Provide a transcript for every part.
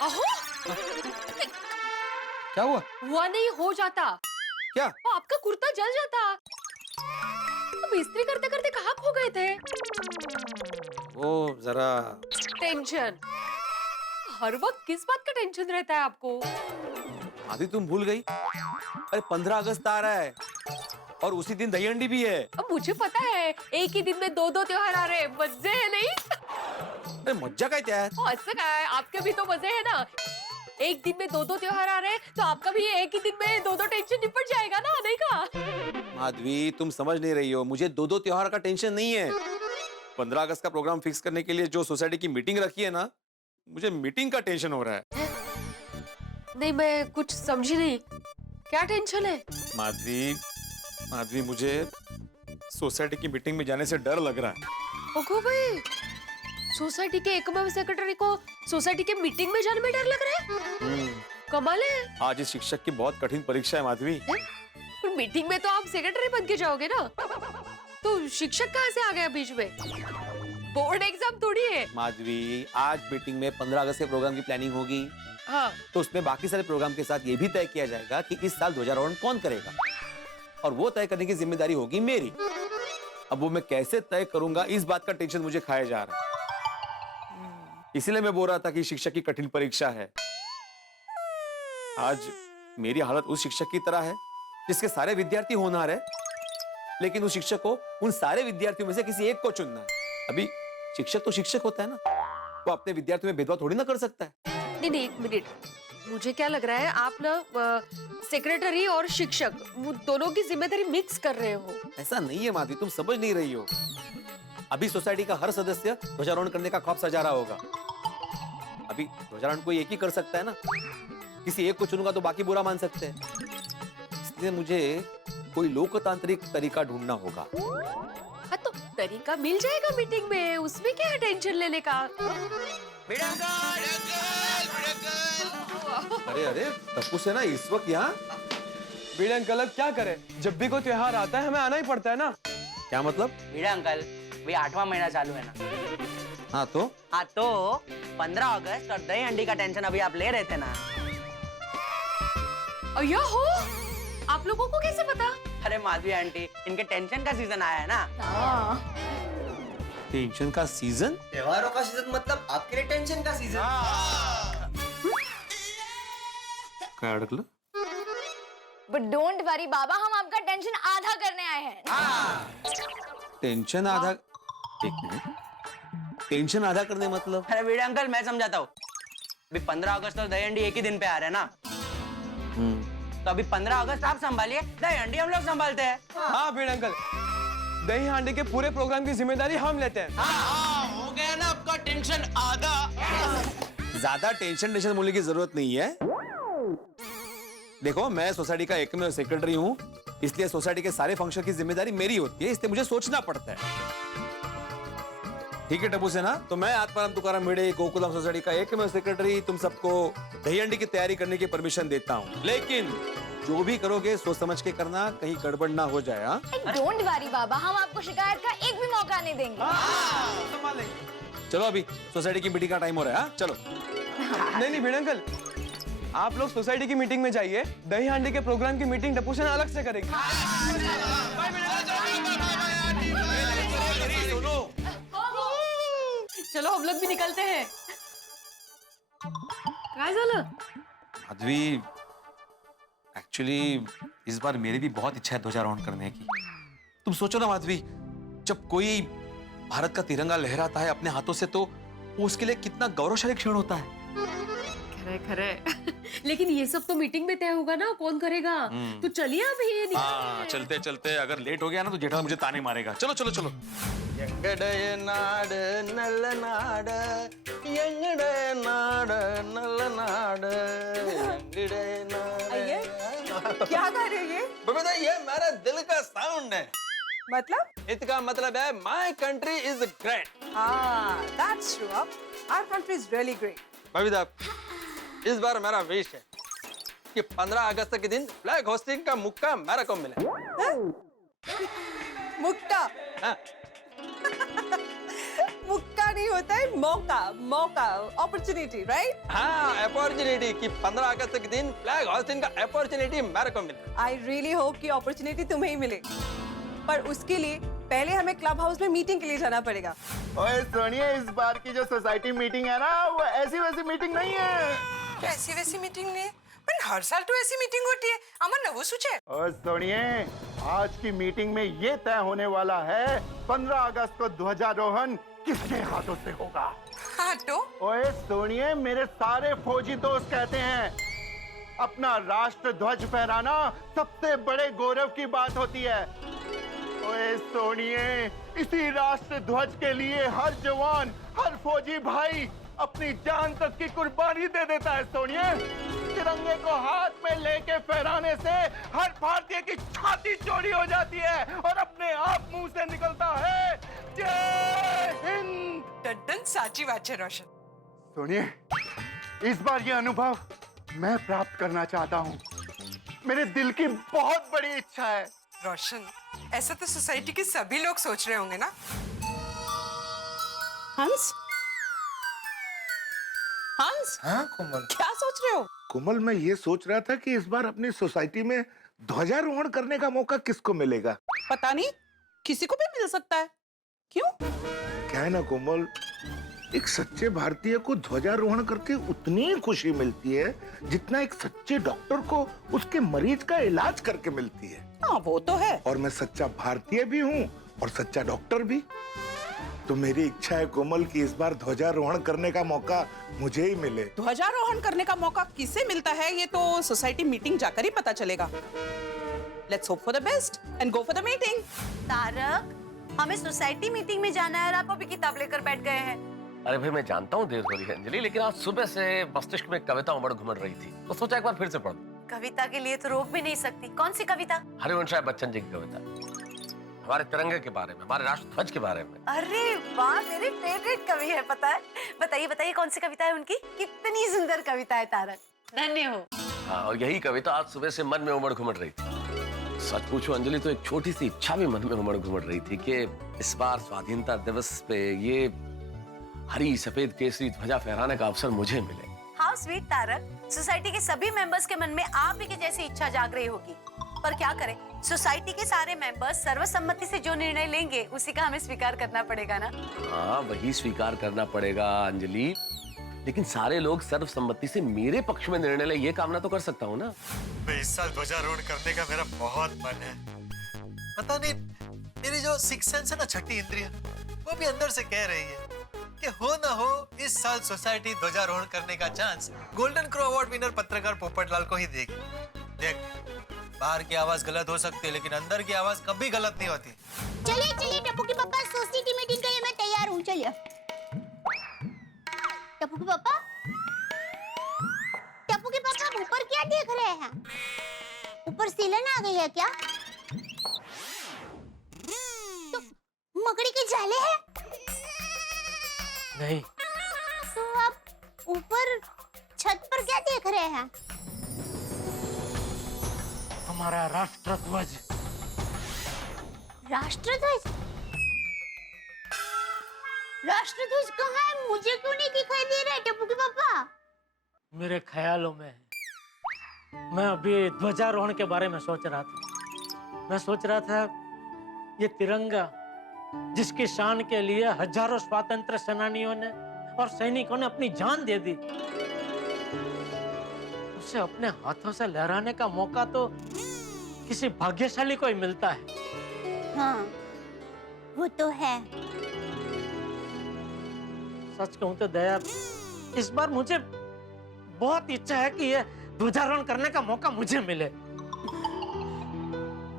अहो, क्या हुआ? हुआ नहीं, हो जाता। क्या? वो आपका कुर्ता जल जाता। अब इस्त्री करते करते कहाँ खो गए थे? वो जरा टेंशन। हर वक्त किस बात का टेंशन रहता है आपको? आदि तुम भूल गई? अरे 15 अगस्त आ रहा है और उसी दिन दही हंडी भी है। अब मुझे पता है, एक ही दिन में दो दो त्योहार आ रहे हैं, मजे है नहीं? अरे मज्जा काय त्यात? ऐसा क्या है, आपके भी तो मजे है ना। एक दिन में दो दो त्योहार आ रहे हैं, तो आपका भी एक ही दिन में दो दो टेंशन निपट जाएगा ना, नहीं का? माधवी तुम समझ नहीं रही हो, मुझे दो दो त्योहार का टेंशन नहीं है। 15 अगस्त का प्रोग्राम फिक्स करने के लिए जो सोसाइटी की मीटिंग रखी है ना, मुझे मीटिंग का टेंशन हो रहा है। नहीं, मैं कुछ समझी नहीं, क्या टेंशन है? माधवी माधवी मुझे सोसाइटी की मीटिंग में जाने से डर लग रहा है। ओगो भाई, सोसाइटी के एकमात्र सेक्रेटरी को सोसाइटी के मीटिंग में जाने में डर लग रहा है? कमाल है। आज इस शिक्षक की बहुत कठिन परीक्षा है माधवी। पर मीटिंग में तो आप सेक्रेटरी बन के जाओगे ना, तो शिक्षक कहाँ से आ गया बीच में? बोर्ड एग्जाम थोड़ी है। माधवी आज मीटिंग में 15 अगस्त के प्रोग्राम की प्लानिंग होगी, हाँ, तो उसमें बाकी सारे प्रोग्राम के साथ ये भी तय किया जाएगा कि इस साल ध्वजारोहण कौन करेगा, और वो तय करने की जिम्मेदारी होगी मेरी। अब वो मैं कैसे तय करूंगा, इस बात का टेंशन मुझे खाया जा रहा है। इसीलिए मैं बोल रहा था कि शिक्षक की कठिन परीक्षा है। आज मेरी हालत उस शिक्षक की तरह है जिसके सारे विद्यार्थी होनहार है, लेकिन उस शिक्षक को उन सारे विद्यार्थियों में से किसी एक को चुनना है। अभी शिक्षक तो शिक्षक होता है ना, वो अपने विद्यार्थियों में भेदभाव थोड़ी ना कर सकता है। नहीं नहीं, एक मिनट, मुझे क्या लग रहा है, आप ना सेक्रेटरी और शिक्षक वो दोनों की जिम्मेदारी मिक्स कर रहे हो। ऐसा नहीं है माधवी, तुम समझ नहीं रही हो। अभी सोसाइटी का हर सदस्य ध्वजारोहण करने का ख्वाब सजा रहा होगा। अभी ध्वजारोहण कोई एक ही कर सकता है ना, किसी एक को चुनूंगा तो बाकी बुरा मान सकते हैं। इसलिए मुझे कोई लोकतांत्रिक तरीका ढूंढना होगा। हाँ, तो तरीका मिल जाएगा मीटिंग में, उसमें क्या है टेंशन लेने का? अरे अरे टप्पू सेना इस वक्त यहाँ? बीड़े अंकल अब क्या करे, जब भी कोई त्योहार आता है हमें आना ही पड़ता है ना। क्या मतलब? भिड़ा अंकल, भाई 8वां महीना चालू है ना। हाँ तो 15 अगस्त और दही हंडी का टेंशन अभी आप ले रहे थे ना। अय्या हो, आप लोगों को कैसे पता? अरे माधवी आंटी, इनके टेंशन का सीजन आया है ना। टेंशन का सीजन? त्योहारों का सीजन मतलब आपके लिए टेंशन का सीजन। क्या अड़कल? बट डोंट वरी बाबा, हम आपका टेंशन आधा करने आए हैं। टेंशन आधा? एक मिनट, टेंशन आधा करने मतलब? अरे भिड़ा अंकल, मैं समझाता हूँ। अभी 15 अगस्त और दही हंडी एक ही दिन पे आ रहे हैं ना, तो अभी 15 अगस्त आप संभालिए, दही हंडी हम लोग संभालते हैं। हाँ बीड़े अंकल, दही हांडी के पूरे प्रोग्राम की जिम्मेदारी हम लेते हैं। हो गया ना आपका टेंशन आधा। ज्यादा टेंशन होने की जरूरत नहीं है। देखो, मैं सोसाइटी का एकमेव सेक्रेटरी हूँ, इसलिए सोसाइटी के सारे फंक्शन की जिम्मेदारी मेरी होती है, इसलिए मुझे सोचना पड़ता है। ठीक है टप्पू सेना, तो मैं आत्माराम तुकाराम भिड़े, गोकुलम सोसाइटी का एकमेव सेक्रेटरी, तुम सबको दही हंडी की तैयारी करने की परमिशन देता हूँ। लेकिन जो भी करोगे सोच समझ के करना, कहीं गड़बड़ ना हो जाए। डोंट वरी बाबा, हम आपको शिकायत का एक भी मौका नहीं देंगे। चलो अभी सोसाइटी की मीटिंग का टाइम हो रहा है। चलो। नहीं नहीं बीड़े अंकल, आप लोग सोसाइटी की मीटिंग में जाइए, दही हांडी के प्रोग्राम की मीटिंग टप्पू सेना अलग से करेगी। चलो हम लोग भी निकलते हैं। काय झालं? माधवी, एक्चुअली इस बार मेरी भी बहुत इच्छा है ध्वजारोहण करने की। तुम सोचो ना माधवी, जब कोई भारत का तिरंगा लहराता है अपने हाथों से, तो वो उसके लिए कितना गौरवशाली क्षण होता है। खरे खरे। लेकिन ये सब तो मीटिंग में तय होगा ना, कौन करेगा? तो चलिए अभी। हाँ, चलते चलते अगर लेट हो गया ना तो जेठा मुझे ताने मारेगा। चलो चलो चलो। எங்கடைய நாடு நல்ல நாடு, எங்கடைய நாடு நல்ல நாடு, எங்கடைய நாடு। क्या गा रहे हैं ये? बबीता, ये मेरा दिल का साउंड है। मतलब? इसका मतलब है माय कंट्री इज ग्रेट। हाँ, that's true. Our country is really great. Babita, इस बार मेरा विश है कि 15 अगस्त के दिन फ्लैग होस्टिंग का मौका मेरे को मिले। मुक्ता, हाँ। मुक्ता मौका नहीं होता है, मौका, मौका, अपॉर्चुनिटी, राइट? हाँ, अपॉर्चुनिटी की 15 अगस्त के दिन फ्लैग होस्टिंग का अपॉर्चुनिटी मेरे को मिला। आई रियली होप कि अपॉर्चुनिटी तुम्हें ही मिले, पर उसके लिए पहले हमें क्लब हाउस में मीटिंग के लिए जाना पड़ेगा। ओए सोनिया, इस बार की जो सोसाइटी मीटिंग है ना, वो ऐसी वैसी मीटिंग नहीं है। ऐसी वैसी मीटिंग नहीं, पर हर साल तो ऐसी मीटिंग होती है। अमन नवो सोचे। ओए सोनिया, आज की मीटिंग में ये तय होने वाला है 15 अगस्त को ध्वजारोहण किसके हाथों से होगा। हाँ तो? ओए सोनिया, मेरे सारे फौजी दोस्त कहते हैं अपना राष्ट्र ध्वज फहराना सबसे बड़े गौरव की बात होती है। ओए सोनिए, इसी राष्ट्र ध्वज के लिए हर जवान, हर फौजी भाई अपनी जान तक की कुर्बानी दे देता है। सोनिए, तिरंगे को हाथ में लेके फहराने से हर भारतीय की छाती चौड़ी हो जाती है और अपने आप मुंह से निकलता है जय हिंद। टड्डन साची बात है रोशन। सोनिए, इस बार ये अनुभव मैं प्राप्त करना चाहता हूँ। मेरे दिल की बहुत बड़ी इच्छा है। रोशन, ऐसा तो सोसाइटी के सभी लोग सोच रहे होंगे ना? हंस, हंस, हाँ कोमल। क्या सोच रहे हो? कोमल, मैं ये सोच रहा था कि इस बार अपनी सोसाइटी में ध्वजारोहण करने का मौका किसको मिलेगा। पता नहीं, किसी को भी मिल सकता है। क्यों? क्या है ना कोमल, एक सच्चे भारतीय को ध्वजारोहण करके उतनी ही खुशी मिलती है जितना एक सच्चे डॉक्टर को उसके मरीज का इलाज करके मिलती है। हाँ, वो तो है। और मैं सच्चा भारतीय भी हूँ और सच्चा डॉक्टर भी। तो मेरी इच्छा है कोमल कि इस बार ध्वजारोहण करने का मौका मुझे ही मिले। ध्वजारोहण करने का मौका किसे मिलता है ये तो सोसाइटी मीटिंग जाकर ही पता चलेगा। Let's hope for the best and go for the meeting. Tarak, हमें सोसाइटी मीटिंग में जाना है और आप अभी किताब लेकर बैठ गए हैं। अरे भाई, मैं जानता हूँ देर हो रही है अंजलि, लेकिन आज सुबह से मस्तिष्क में कविता उमड़ घुमड़ रही थी, तो सोचा एक बार फिर से पढ़ दूं। कविता के लिए तो रोक भी नहीं सकती। कौन सी कविता? हरिवंश राय बच्चन जी की कविता, हमारे तिरंगे के बारे में, हमारे राष्ट्र ध्वज के बारे में। अरे वाह, मेरे फेवरेट कवि है, पता है। बताइए बताइए, कौन सी कविता है उनकी? कितनी सुंदर कविता है तारक, धन्य हो। हाँ, और यही कविता आज सुबह से मन में उमड़ घुमड़ रही थी। सच पूछो अंजलि, तो एक छोटी सी इच्छा भी मन में उमड़ घुमड़ रही थी कि इस बार स्वाधीनता दिवस पे ये हरी सफेद केसरी ध्वजा फहराने का अवसर मुझे मिले। हाउ स्वीट तारक, सोसाइटी के सभी मेंबर्स के मन में आप ही की जैसी इच्छा जाग रही होगी, पर क्या करें, सोसाइटी के सारे मेंबर्स सर्वसम्मति से जो निर्णय लेंगे उसी का हमें स्वीकार करना पड़ेगा ना। हाँ, वही स्वीकार करना पड़ेगा अंजलि, लेकिन सारे लोग सर्वसम्मति से मेरे पक्ष में निर्णय ले, ये कामना तो कर सकता हूँ ना। इस साल ध्वजारोहण करने का मेरा बहुत मन है। पता नहीं, मेरी जो सिक्स सेंस है ना, छठी इंद्रिय, वो भी अंदर से कह रही है कि हो ना हो इस साल सोसाइटी ध्वजारोहण करने का chance golden crow award winner पत्रकार पोपटलाल को ही देगी। देख, बाहर की आवाज गलत हो सकती है, लेकिन अंदर की आवाज कभी गलत नहीं होती। चलिए चलिए टप्पू के पापा, सोसाइटी मीटिंग के लिए मैं तैयार हूँ। चलिए टप्पू के पापा, टप्पू के पापा, आप ऊपर क्या देख रहे हैं? ऊपर सीलन आ गई है क्या? तो मकड़ी के जाले हैं? नहीं। तो आप ऊपर छत पर क्या देख रहे हैं? हमारा राष्ट्र ध्वज। राष्ट्र ध्वज? राष्ट्र ध्वज कहाँ है? मुझे क्यों नहीं दिखाई दे रहा है टप्पू के पापा? मेरे ख्यालों में मैं अभी ध्वजारोहण के बारे में सोच रहा था। मैं सोच रहा था ये तिरंगा जिसकी शान के लिए हजारों स्वतंत्र सेनानियों ने और सैनिकों ने अपनी जान दे दी, उसे अपने हाथों से लहराने का मौका तो किसी भाग्यशाली को ही मिलता है। हाँ, वो तो है। सच कहूं तो दया, इस बार मुझे बहुत इच्छा है कि ये ध्वजारोहण करने का मौका मुझे मिले।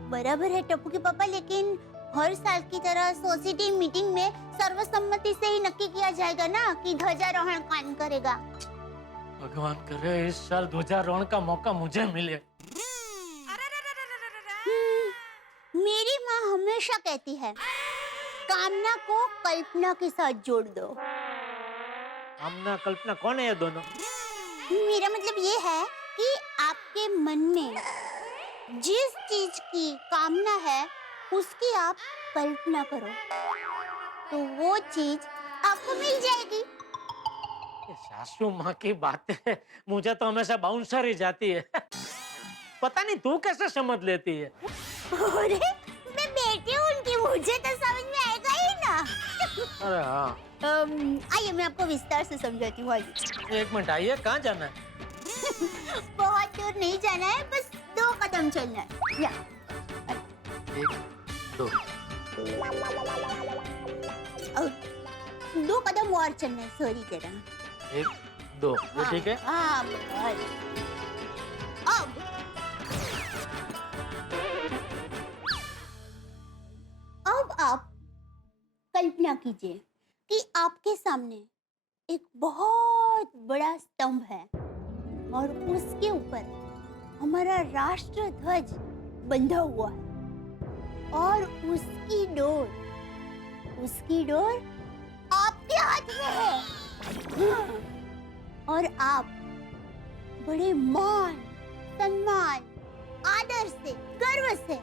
बराबर है टप्पू के पापा, लेकिन हर साल की तरह सोसाइटी मीटिंग में सर्वसम्मति से ही नक्की किया जाएगा ना कि ध्वजारोहण कौन करेगा। भगवान करे इस साल ध्वजारोहण का मौका मुझे मिले। मेरी माँ हमेशा कहती है, कामना को कल्पना के साथ जोड़ दो। कामना कल्पना कौन है ये दोनों? मेरा मतलब ये है कि आपके मन में जिस चीज की कामना है उसकी आप कल्पना करो, तो वो चीज आपको मिल जाएगी। ये सासू माँ की बातें मुझे तो हमेशा बाउंसर ही जाती है। पता नहीं तू कैसे समझ लेती है। अरे मैं बेटी हूँ उनकी, मुझे तो समझ में आएगा ही ना। अरे हाँ। आइए मैं आपको विस्तार से समझाती हूँ। आइए। 1 मिनट, आइए, कहाँ जाना है? बहुत दूर नहीं जाना है, बस 2 कदम चलना है। या 1 2 2 कदम और चलना है, सॉरी जरा। 1 2 ये ठीक है? हाँ बस। अब आप कल्पना कीजिए कि आपके सामने एक बहुत बड़ा स्तंभ है और उसके ऊपर हमारा राष्ट्र ध्वज बंधा हुआ है और उसकी डोर आपके हाथ में है। और आप बड़े मान, सम्मान, आदर से, गर्व से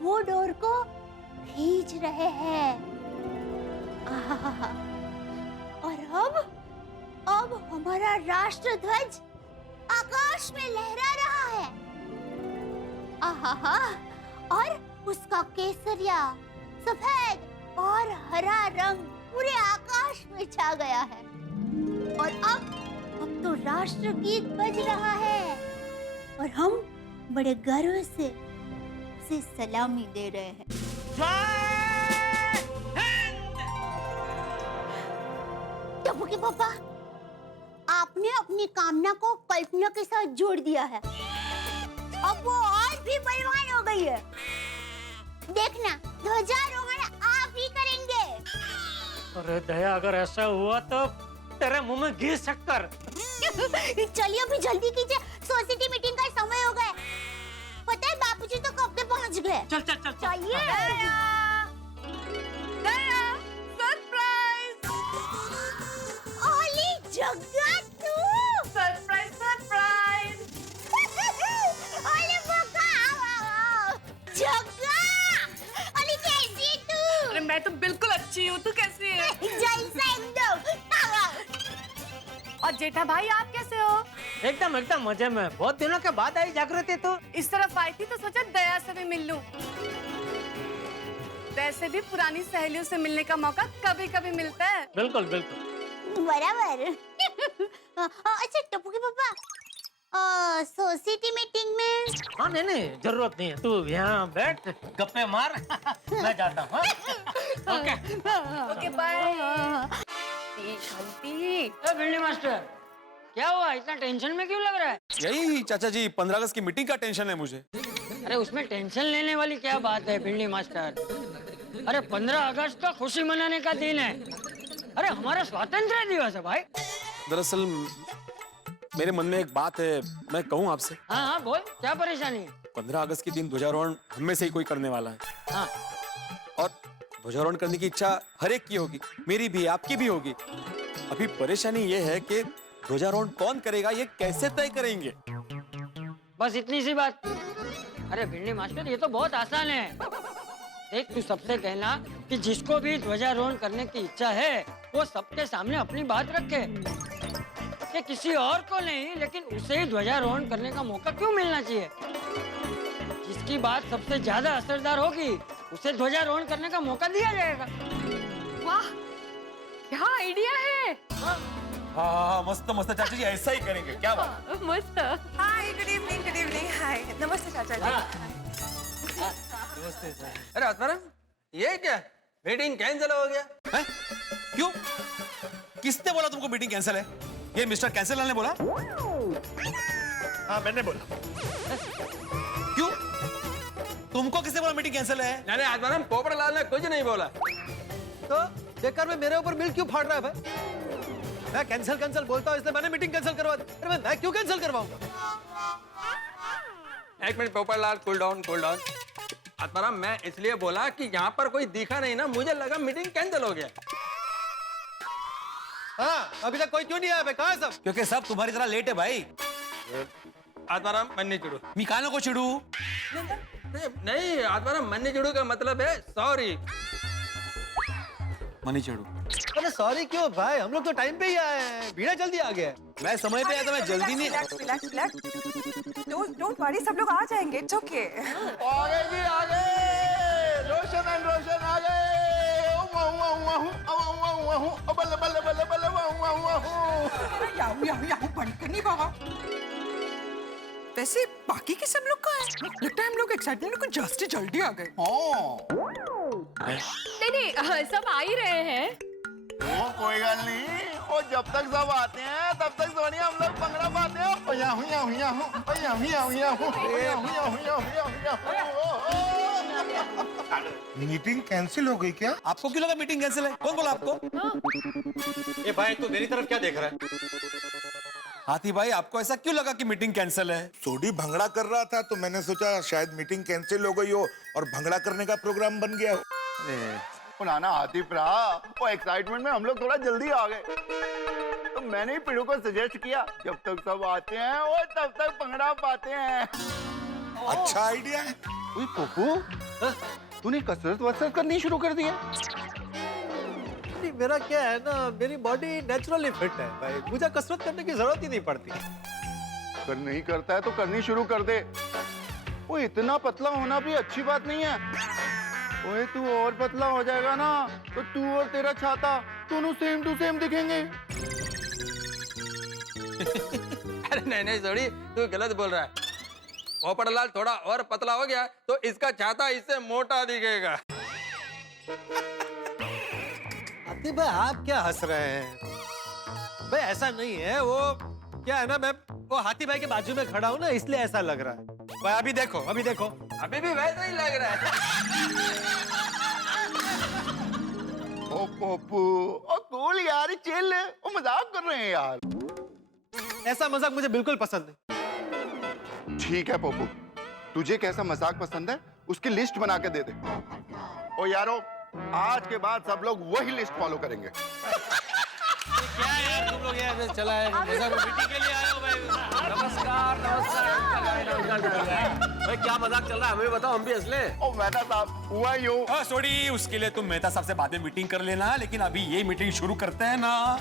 वो डोर को खींच रहे हैं। आहा, और अब हमारा राष्ट्र ध्वज आकाश में लहरा रहा है। आहा, और उसका केसरिया, सफेद और हरा रंग पूरे आकाश में छा गया है। और अब तो राष्ट्र गीत बज रहा है और हम बड़े गर्व से उसे सलामी दे रहे हैं। टप्पू के पापा, आपने अपनी कामना को कल्पना के साथ जोड़ दिया है। अब वो और भी बलवान हो गई है। देखना, ध्वजारोहण आप ही करेंगे। अरे दया, अगर ऐसा हुआ तो तेरे मुंह में घी शक्कर। चलिए अभी जल्दी कीजिए, सोसाइटी मीटिंग का समय हो गया। पता है बापूजी तो कब के पहुंच गए। चल चल चल चलिए। सरप्राइज! ओली जग्गा तू! Surprise surprise! ओले बका आओ। जग्गा! ओली कैसी है तू? अरे मैं तो बिल्कुल अच्छी हूँ, तू कैसी है? जैसा एकदम। और जेठा भाई आप कैसे हो? एकदम एकदम मजे में। बहुत दिनों के बाद आई जागृति तो। इस तरफ आई थी तो सोचा दया से भी मिल लूं। वैसे भी पुरानी सहेलियों से मिलने का मौका कभी कभी मिलता है। बिल्कुल बिल्कुल बराबर। अच्छा टप्पू के पापा, सोसाइटी मीटिंग में। हाँ नहीं नहीं, जरूरत नहीं है, तू यहाँ बैठ, गप्पे मार। मैं जाता हूँ। Okay okay bye. शांति। भिंडी मास्टर, क्या हुआ? इतना टेंशन में क्यों लग रहा है? यही चाचा जी, 15 अगस्त की मीटिंग का टेंशन है मुझे। अरे उसमें टेंशन लेने वाली क्या बात है भिंडी मास्टर? अरे 15 अगस्त तो खुशी मनाने का दिन है। अरे हमारा स्वतंत्रता दिवस है भाई। दरअसल मेरे मन में एक बात है, मैं कहूँ आपसे? हाँ हाँ बोल, क्या परेशानी है? 15 अगस्त के दिन ध्वजारोहण हम में से ही कोई करने वाला है। हाँ। और ध्वजारोहण करने की इच्छा हर एक की होगी, मेरी भी, आपकी भी होगी। अभी परेशानी ये है कि ध्वजारोहण कौन करेगा, ये कैसे तय करेंगे? बस इतनी सी बात। अरे भिंडी मास्टर, ये तो बहुत आसान है। देख, तू सबसे कहना कि जिसको भी ध्वजारोहण करने की इच्छा है वो सबके सामने अपनी बात रखे कि किसी और को नहीं, लेकिन उसे ही ध्वजारोहण करने का मौका क्यों मिलना चाहिए। जिसकी बात सबसे ज्यादा असरदार होगी उसे ध्वजारोहण करने का मौका दिया जाएगा। वाह, क्या आइडिया है। हाँ मस्त मस्त चाचा जी, ऐसा ही करेंगे। क्या बात? मस्त। हाय, गुड इवनिंग, गुड इवनिंग। हाय, नमस्ते चाचा जी। अरे आत्माराम, ये क्या मीटिंग कैंसिल हो गया? है? क्यों? किसने बोला तुमको मीटिंग कैंसिल है? ये मिस्टर कैंसिल ने बोला? हाँ मैंने बोला। क्यों? तुमको किसने बोला मीटिंग कैंसिल है? नहीं आत्माराम, पोपटलाल ने कुछ नहीं बोला। तो बेकार में मेरे ऊपर बिल क्यों फाड़ रहा है भाई? मैं कैंसिल बोलता हूँ इसलिए मैंने मीटिंग कैंसिल करवा दी। अरे मैं क्यों कैंसिल करवाऊंगा? एक minute Popatlal, cool down cool down. Atmaram, मैं इसलिए बोला कि यहाँ पर कोई दिखा नहीं ना, मुझे लगा मीटिंग कैंसिल हो गया। हाँ, अभी तक कोई क्यों नहीं आया? कहाँ है सब? क्योंकि सब तुम्हारी तरह लेट है भाई। आत्माराम, मन नहीं चिड़ू। मी कानो को चिड़ू? नहीं आत्माराम, मन नहीं चिड़ू का मतलब है सॉरी। मनी चिड़ू। अरे सॉरी क्यों भाई, हम लोग तो टाइम पे ही आए हैं, भीड़ा जल्दी आ गया। मैं समय पे आया था, मैं जल्दी नहीं। डोंट वरी, सब लोग आ जाएंगे, इट्स ओके। आगे जी आगे, रोशन एंड रोशन आ गए। बल्ले बल्ले बल्ले बल्ले याहू बंद करनी बाबा। वैसे बाकी के सब लोग कहाँ हैं? लगता है हम लोग एक्साइटमेंट में कुछ जल्दी आ गए। नहीं, सब आ ही रहे हैं। वो कोई गल नहीं, और जब तक सब आते हैं तब तक सोनिया हम लोग भंगड़ा पाते हैं। मीटिंग कैंसिल हो गई क्या? आपको क्यों लगा मीटिंग कैंसिल है? कौन बोला आपको? ए भाई तू मेरी तरफ क्या देख रहा है? हाथी भाई, आपको ऐसा क्यों लगा कि मीटिंग कैंसिल है? सोडी भंगड़ा कर रहा था तो मैंने सोचा शायद मीटिंग कैंसिल हो गई हो और भंगड़ा करने का प्रोग्राम बन गया हो। पुराना हाथी प्रा, वो एक्साइटमेंट में हम लोग थोड़ा जल्दी आ गए, तो मैंने ही पिड़ू को सजेस्ट किया जब तक सब आते हैं वो तब तक भंगड़ा पाते हैं। अच्छा आइडिया है। ओए पप्पू, तूने कसरत वसरत करनी शुरू कर दी है? नहीं, मेरा क्या है ना, मेरी बॉडी नेचुरली फिट है भाई, मुझे कसरत करने की जरूरत ही नहीं पड़ती। अगर नहीं करता है तो करनी शुरू कर दे। वो इतना पतला होना भी अच्छी बात नहीं है। ओए तू और पतला हो जाएगा ना तो तू और तेरा छाता दोनों सेम टू सेम दिखेंगे। अरे नहीं सोडी, तू गलत बोल रहा है। पोपटलाल थोड़ा और पतला हो गया तो इसका छाता इससे मोटा दिखेगा। हाथी भाई आप क्या हंस रहे हैं? भाई ऐसा नहीं है, वो क्या है ना, मैं वो हाथी भाई के बाजू में खड़ा हूँ ना, इसलिए ऐसा लग रहा है। भाई अभी देखो, अभी देखो, अभी भी वैसा ही लग रहा है। ओ पप्पू, ओ कूल यार, चिल, वो मजाक कर रहे हैं यार। ऐसा मजाक मुझे बिल्कुल पसंद नहीं। ठीक है पप्पू, तुझे कैसा मजाक पसंद है उसकी लिस्ट बना के दे दे। ओ यारो, आज के बाद सब लोग वही लिस्ट फॉलो करेंगे। क्या यार तुम लोग यहाँ चला है, मीटिंग के लिए आए हो भाई? नमस्कार भाई, क्या मजाक चल रहा है हमें बताओ, हम भी हंस लें। ओ मेहता साहब, हुआ यूं। हाँ सोडी, उसके लिए तुम मेहता साहब से बाद में मीटिंग कर लेना, लेकिन अभी ये मीटिंग शुरू करते हैं ना।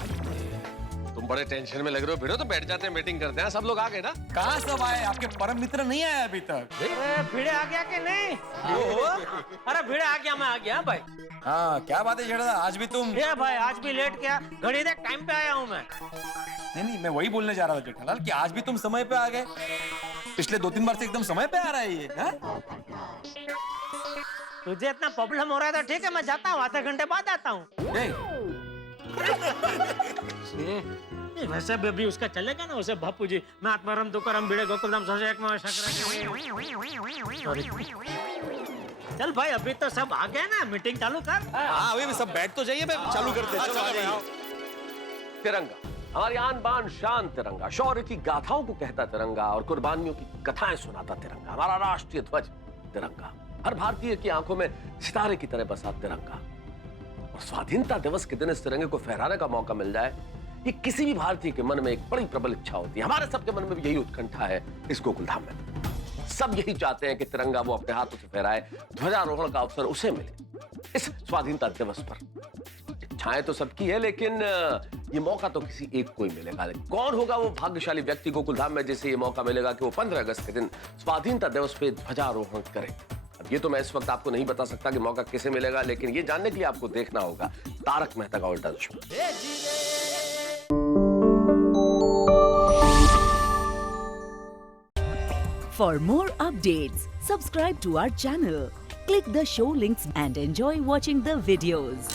तुम बड़े टेंशन में लग रहे हो, भिड़ो तो बैठ जाते हैं, मीटिंग करते हैं। सब लोग आ गए ना? कहाँ सब आए? आपके परम मित्र नहीं आए अभी तक। भिड़े आ गया कि नहीं? अरे भिड़े आ गया, मैं आ गया भाई। हाँ क्या बात है जेठा, आज भी तुम? ये भाई आज भी लेट किया, घड़ी देख टाइम पे आया हूँ मैं। नहीं, मैं वही बोलने जा रहा था जेठालाल कि आज भी तुम समय पे आ गए। पिछले 2-3 बार से एकदम समय पे आ रहा है ये। तुझे इतना प्रॉब्लम हो रहा था, ठीक है मैं जाता हूँ, आधे घंटे बाद आता हूँ। वैसे भी अभी उसका चलेगा ना, उसे बापू जी मैं आत्माराम तुकाराम भिड़े गोकुलधाम सोचे एक में चल भाई, अभी तो सब आ गए ना, मीटिंग चालू कर। हाँ अभी सब बैठ तो जाइए, चालू करते हैं। चलो आ जाइए। तिरंगा हमारी आन बान शान, तिरंगा शौर्य की गाथाओं को कहता तिरंगा और कुर्बानियों की कथाएं सुनाता तिरंगा, हमारा राष्ट्रीय ध्वज तिरंगा, हर भारतीय की आंखों में सितारे की तरह बसा तिरंगा। और स्वाधीनता दिवस के दिन इस तिरंगे को फहराने का मौका मिल जाए, ये किसी भी भारतीय के मन में एक बड़ी प्रबल इच्छा होती है। हमारे सबके मन में भी यही उत्कंठा है इस गोकुलधाम में। सब यही चाहते हैं कि तिरंगा वो अपने हाथों से फहराए, ध्वजारोहण का अवसर उसे मिले इस स्वाधीनता दिवस पर। इच्छाएं तो सबकी है, लेकिन ये मौका तो किसी एक को ही मिलेगा। लेकिन कौन होगा वो भाग्यशाली व्यक्ति गोकुलधाम में जिसे ये मौका मिलेगा कि वो 15 अगस्त के दिन स्वाधीनता दिवस पे ध्वजारोहण करे? अब ये तो मैं इस वक्त आपको नहीं बता सकता कि मौका किसे मिलेगा, लेकिन ये जानने के लिए आपको देखना होगा तारक मेहता का उल्टा चश्मा। For more updates, subscribe to our channel, click the show links and enjoy watching the videos.